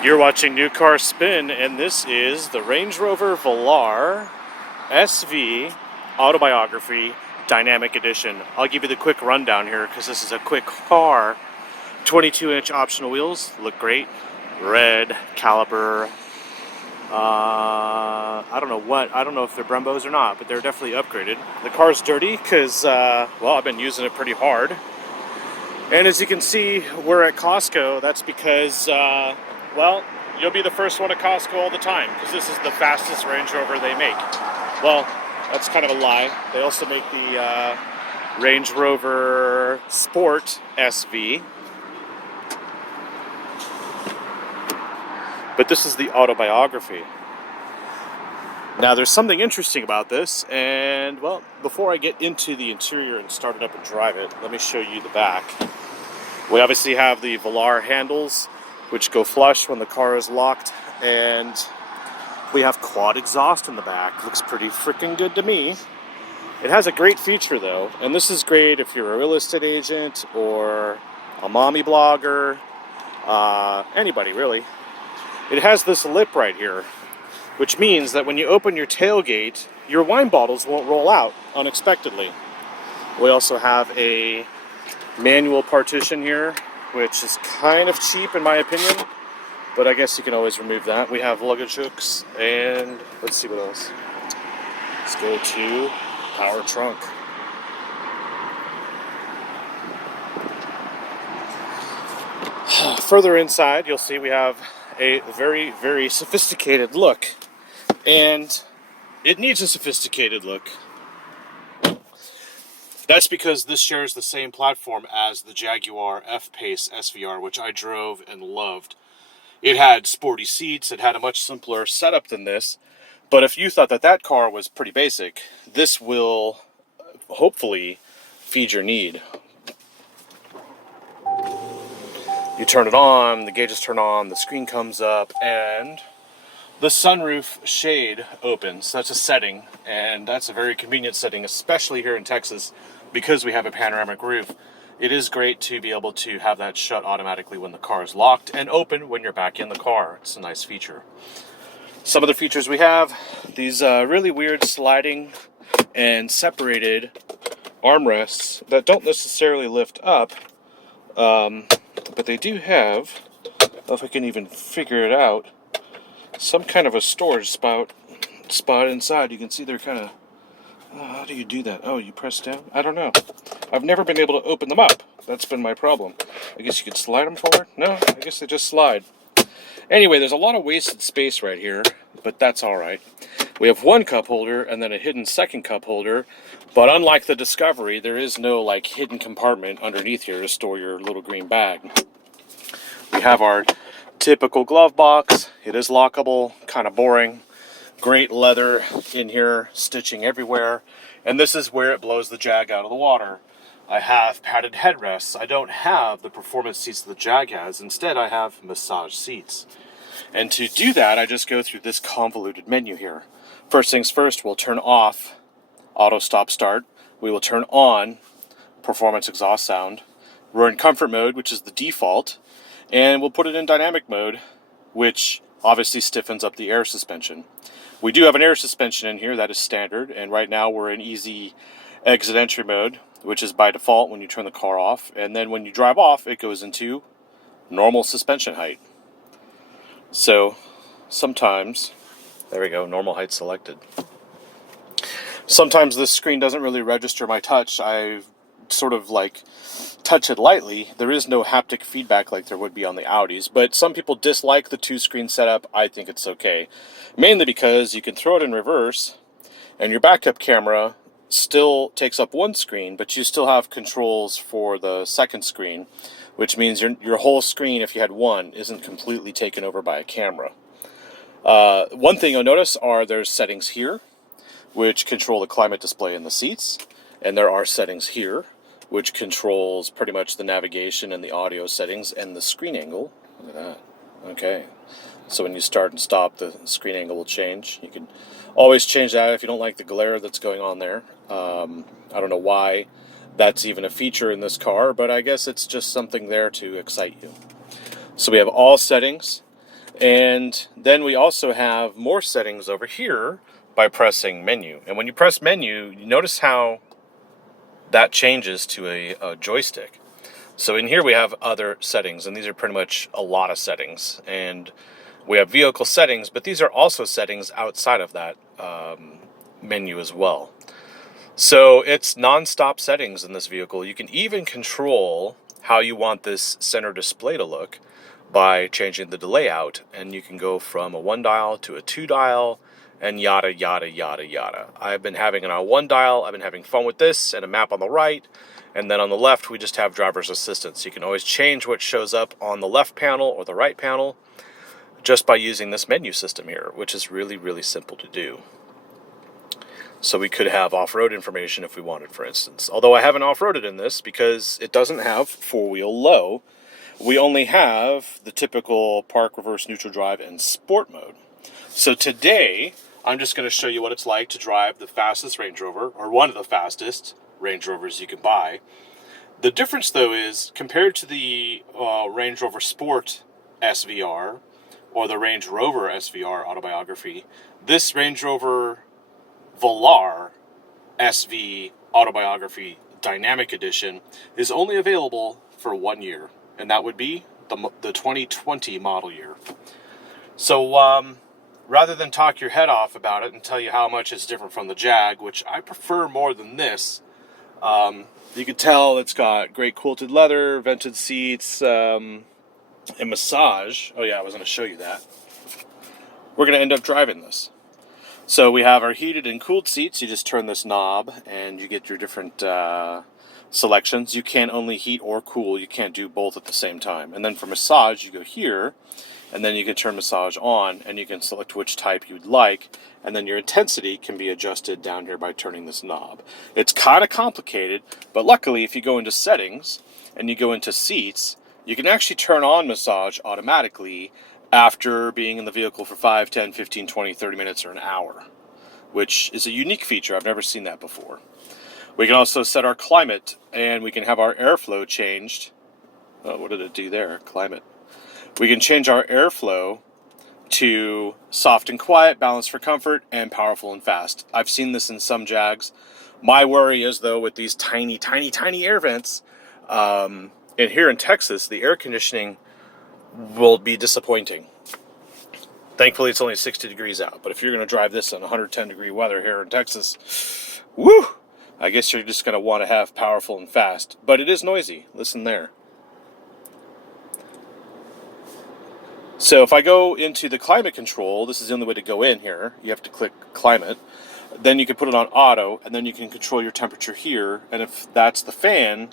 You're watching New Car Spin, and this is the Range Rover Velar SV Autobiography Dynamic Edition. I'll give you the quick rundown here because this is a quick car. 22-inch optional wheels, look great. Red caliber. I don't know if they're Brembos or not, but they're definitely upgraded. The car's dirty because, I've been using it pretty hard. And as you can see, we're at Costco. That's because, you'll be the first one at Costco all the time because this is the fastest Range Rover they make. Well, that's kind of a lie. They also make the Range Rover Sport SV. But this is the Autobiography. Now, there's something interesting about this, and, before I get into the interior and start it up and drive it, let me show you the back. We obviously have the Velar handles, which go flush when the car is locked, and we have quad exhaust in the back. Looks pretty freaking good to me. It has a great feature, though, and this is great if you're a real estate agent or a mommy blogger, anybody, really. It has this lip right here, which means that when you open your tailgate, your wine bottles won't roll out unexpectedly. We also have a manual partition here, which is kind of cheap in my opinion, but I guess you can always remove that. We have luggage hooks, and let's see what else. Let's go to power trunk. Further inside, you'll see we have a very, very sophisticated look, and it needs a sophisticated look. That's because this shares the same platform as the Jaguar F-Pace SVR, which I drove and loved. It had sporty seats, it had a much simpler setup than this, but if you thought that car was pretty basic, this will hopefully feed your need. You turn it on, the gauges turn on, the screen comes up, and the sunroof shade opens. That's a setting, and that's a very convenient setting, especially here in Texas, because we have a panoramic roof. It is great to be able to have that shut automatically when the car is locked and open when you're back in the car. It's a nice feature. Some of the features we have, these really weird sliding and separated armrests that don't necessarily lift up, but they do have, if I can even figure it out, some kind of a storage spot inside. You can see they're kind of, how do you do that? Oh, you press down? I don't know. I've never been able to open them up. That's been my problem. I guess you could slide them forward? No, I guess they just slide. Anyway, there's a lot of wasted space right here, but that's all right. We have one cup holder and then a hidden second cup holder, but unlike the Discovery, there is no hidden compartment underneath here to store your little green bag. We have our typical glove box. It is lockable, kind of boring. Great leather in here, stitching everywhere, and this is where it blows the Jag out of the water. I have padded headrests. I don't have the performance seats that the Jag has. Instead, I have massage seats. And to do that, I just go through this convoluted menu here. First things first, we'll turn off auto stop start. We will turn on performance exhaust sound. We're in comfort mode, which is the default, and we'll put it in dynamic mode, which obviously stiffens up the air suspension. We do have an air suspension in here that is standard, and right now we're in easy exit entry mode, which is by default when you turn the car off, and then when you drive off, it goes into normal suspension height. So sometimes, there we go, normal height selected. Sometimes this screen doesn't really register my touch. I sort of touch it lightly. There is no haptic feedback like there would be on the Audis, but some people dislike the two-screen setup. I think it's okay, mainly because you can throw it in reverse and your backup camera still takes up one screen, but you still have controls for the second screen, which means your whole screen, if you had one, isn't completely taken over by a camera. One thing you'll notice are there's settings here which control the climate display in the seats, and there are settings here which controls pretty much the navigation and the audio settings and the screen angle. Look at that. Okay. So when you start and stop, the screen angle will change. You can always change that if you don't like the glare that's going on there. I don't know why that's even a feature in this car, but I guess it's just something there to excite you. So we have all settings. And then we also have more settings over here by pressing menu. And when you press menu, you notice how that changes to a joystick. So in here we have other settings, and these are pretty much a lot of settings. And we have vehicle settings, but these are also settings outside of that menu as well. So it's non-stop settings in this vehicle. You can even control how you want this center display to look by changing the layout, and you can go from a 1 dial to a 2 dial and yada yada yada yada. I've been having it on 1 dial. I've been having fun with this, and a map on the right, and then on the left we just have driver's assistance. You can always change what shows up on the left panel or the right panel just by using this menu system here, which is really simple to do. So we could have off-road information if we wanted, for instance. Although I haven't off-roaded in this because it doesn't have 4-wheel low. We only have the typical park, reverse, neutral drive, and sport mode. So today, I'm just going to show you what it's like to drive the fastest Range Rover, or one of the fastest Range Rovers you can buy. The difference, though, is compared to the Range Rover Sport SVR, or the Range Rover SVR Autobiography, this Range Rover Velar SV Autobiography Dynamic Edition is only available for 1 year, and that would be the 2020 model year. So rather than talk your head off about it and tell you how much it's different from the Jag, which I prefer more than this, you can tell it's got great quilted leather, vented seats, and massage. Oh yeah, I was going to show you that. We're going to end up driving this. So we have our heated and cooled seats. You just turn this knob and you get your different selections. You can only heat or cool. You can't do both at the same time. And then for massage, you go here, and then you can turn massage on, and you can select which type you'd like, and then your intensity can be adjusted down here by turning this knob. It's kind of complicated, but luckily if you go into settings and you go into seats, you can actually turn on massage automatically after being in the vehicle for 5, 10, 15, 20, 30 minutes or an hour, which is a unique feature. I've never seen that before. We can also set our climate, and we can have our airflow changed. Oh, what did it do there? Climate. We can change our airflow to soft and quiet, balanced for comfort, and powerful and fast. I've seen this in some Jags. My worry is, though, with these tiny air vents, and here in Texas, the air conditioning will be disappointing. Thankfully, it's only 60 degrees out, but if you're going to drive this in 110 degree weather here in Texas, woo! I guess you're just going to want to have powerful and fast. But it is noisy. Listen there. So if I go into the climate control, this is the only way to go in here. You have to click climate. Then you can put it on auto, and then you can control your temperature here. And if that's the fan,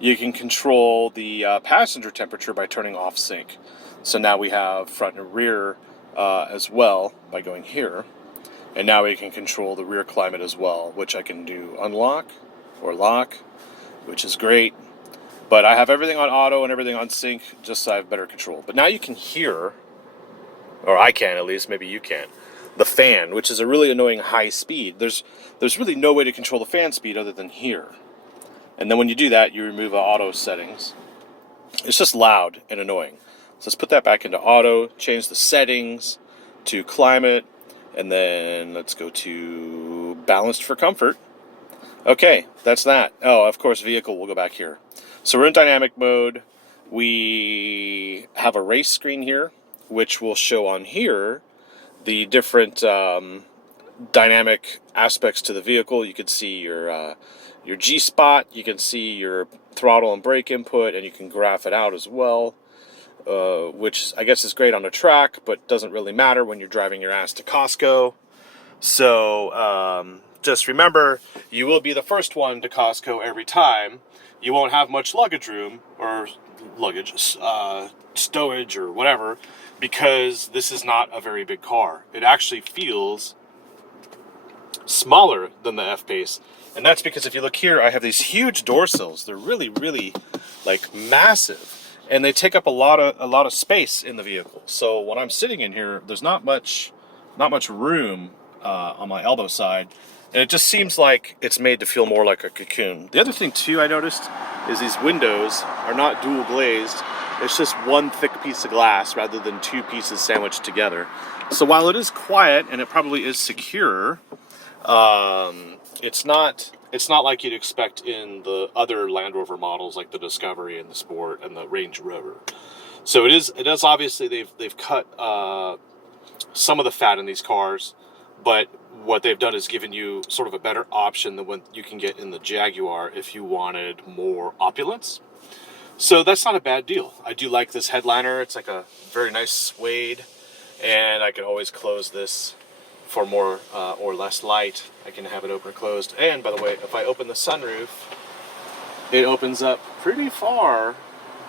you can control the passenger temperature by turning off sync. So now we have front and rear as well by going here. And now we can control the rear climate as well, which I can do unlock or lock, which is great. But I have everything on auto and everything on sync just so I have better control. But now you can hear, or I can at least, maybe you can, the fan, which is a really annoying high speed. There's really no way to control the fan speed other than here. And then when you do that, you remove auto settings. It's just loud and annoying. So let's put that back into auto, change the settings to climate, and then let's go to balanced for comfort. Okay, that's that. Oh, of course, vehicle will go back here. So we're in dynamic mode. We have a race screen here, which will show on here the different dynamic aspects to the vehicle. You can see your G-spot, you can see your throttle and brake input, and you can graph it out as well, which I guess is great on a track, but doesn't really matter when you're driving your ass to Costco. So just remember, you will be the first one to Costco every time. You won't have much luggage room, or stowage or whatever, because this is not a very big car. It actually feels smaller than the F-Pace. And that's because if you look here, I have these huge door sills. They're really like massive, and they take up a lot of space in the vehicle. So when I'm sitting in here, there's not much room on my elbow side, and it just seems like it's made to feel more like a cocoon. The other thing too I noticed is these windows are not dual glazed. It's just one thick piece of glass rather than two pieces sandwiched together. So while it is quiet and it probably is secure, it's not like you'd expect in the other Land Rover models like the Discovery and the Sport and the Range Rover. So it is obviously they've cut some of the fat in these cars, but what they've done is given you sort of a better option than what you can get in the Jaguar if you wanted more opulence. So that's not a bad deal. I do like this headliner. It's like a very nice suede, and I can always close this for more or less light. I can have it open or closed. And by the way, if I open the sunroof, it opens up pretty far.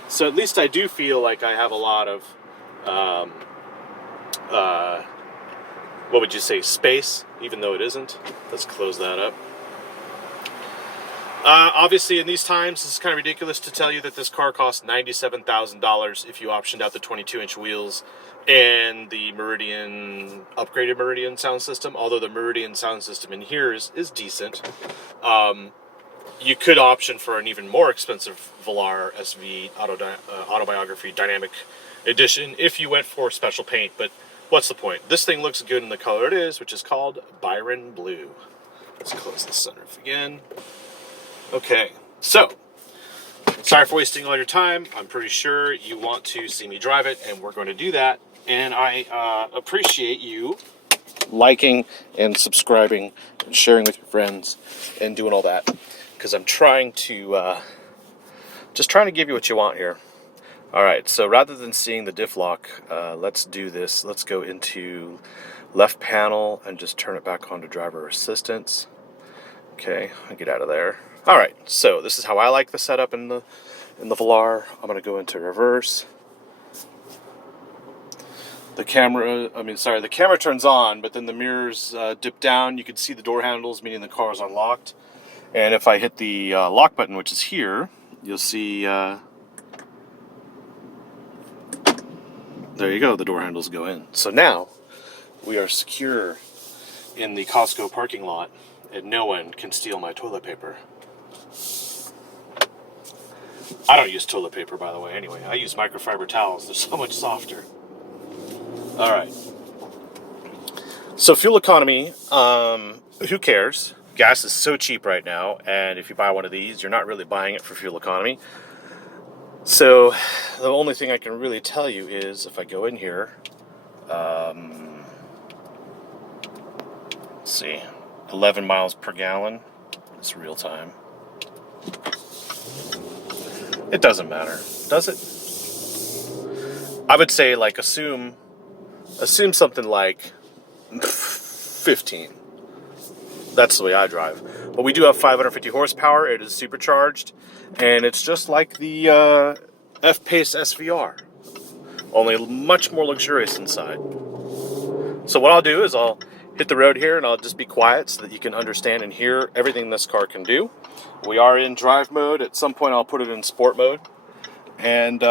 So at least I do feel like I have a lot of, what would you say, space, even though it isn't. Let's close that up. Obviously, in these times, it's kind of ridiculous to tell you that this car costs $97,000 if you optioned out the 22-inch wheels and the upgraded Meridian sound system. Although the Meridian sound system in here is decent. You could option for an even more expensive Velar SV Autobiography Dynamic Edition if you went for special paint. But what's the point? This thing looks good in the color it is, which is called Byron Blue. Let's close the sunroof again. Okay, so, sorry for wasting all your time. I'm pretty sure you want to see me drive it, and we're going to do that. And I appreciate you liking and subscribing and sharing with your friends and doing all that, because I'm trying to, just trying to give you what you want here. All right, so rather than seeing the diff lock, let's do this. Let's go into left panel and just turn it back on to driver assistance. Okay, I'll get out of there. All right, so this is how I like the setup in the Velar. I'm going to go into reverse. The camera turns on, but then the mirrors dip down. You can see the door handles, meaning the car is unlocked. And if I hit the lock button, which is here, you'll see, there you go, the door handles go in. So now we are secure in the Costco parking lot, and no one can steal my toilet paper. I don't use toilet paper, by the way, anyway. I use microfiber towels. They're so much softer. All right. So fuel economy, who cares? Gas is so cheap right now, and if you buy one of these, you're not really buying it for fuel economy. So the only thing I can really tell you is if I go in here, let's see, 11 miles per gallon. It's real time. It doesn't matter, does it? I would say, like, assume something like 15. That's the way I drive. But we do have 550 horsepower. It is supercharged, and it's just like the F-Pace SVR, only much more luxurious inside. So what I'll do is I'll hit the road here, and I'll just be quiet so that you can understand and hear everything this car can do. We are in drive mode. At some point, I'll put it in sport mode. And,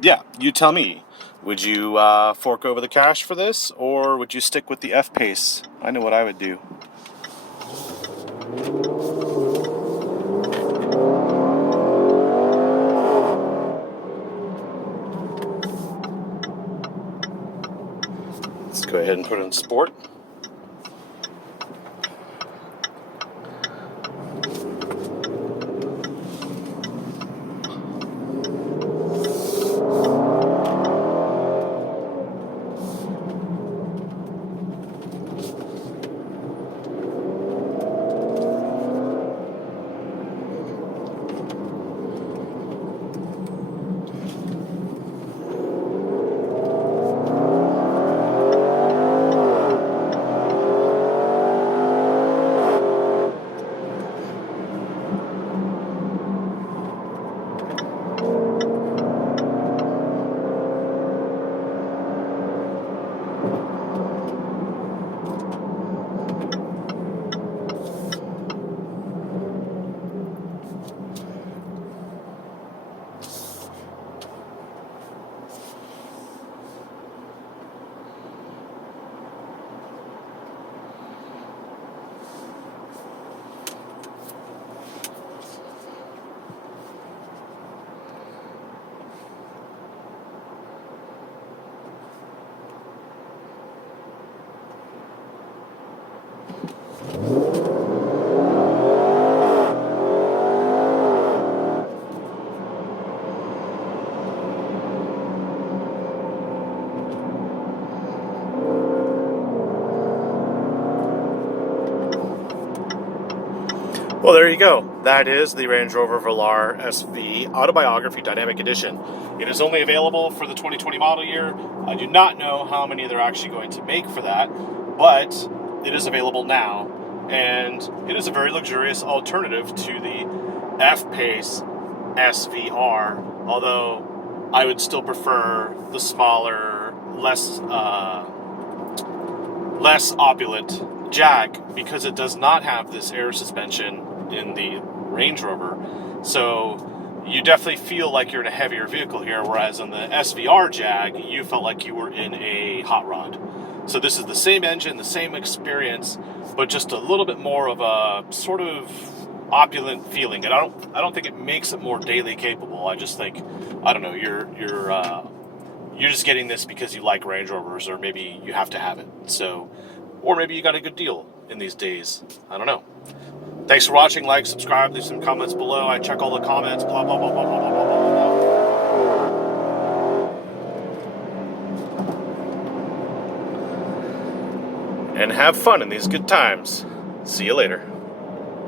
yeah, you tell me. Would you fork over the cash for this, or would you stick with the F-Pace? I know what I would do. Let's go ahead and put it in sport. Well, there you go. That is the Range Rover Velar SV Autobiography Dynamic Edition. It is only available for the 2020 model year. I do not know how many they're actually going to make for that, but it is available now, and it is a very luxurious alternative to the F-Pace SVR, although I would still prefer the smaller, less opulent Jag, because it does not have this air suspension in the Range Rover. So you definitely feel like you're in a heavier vehicle here, whereas on the SVR Jag, you felt like you were in a hot rod. So this is the same engine, the same experience, but just a little bit more of a sort of opulent feeling. And I don't think it makes it more daily capable. I just think, I don't know, you're just getting this because you like Range Rovers, or maybe you have to have it. So, or maybe you got a good deal in these days. I don't know. Thanks for watching. Like, subscribe, leave some comments below. I check all the comments, blah, blah, blah, blah, blah, blah, blah, blah. And have fun in these good times. See you later.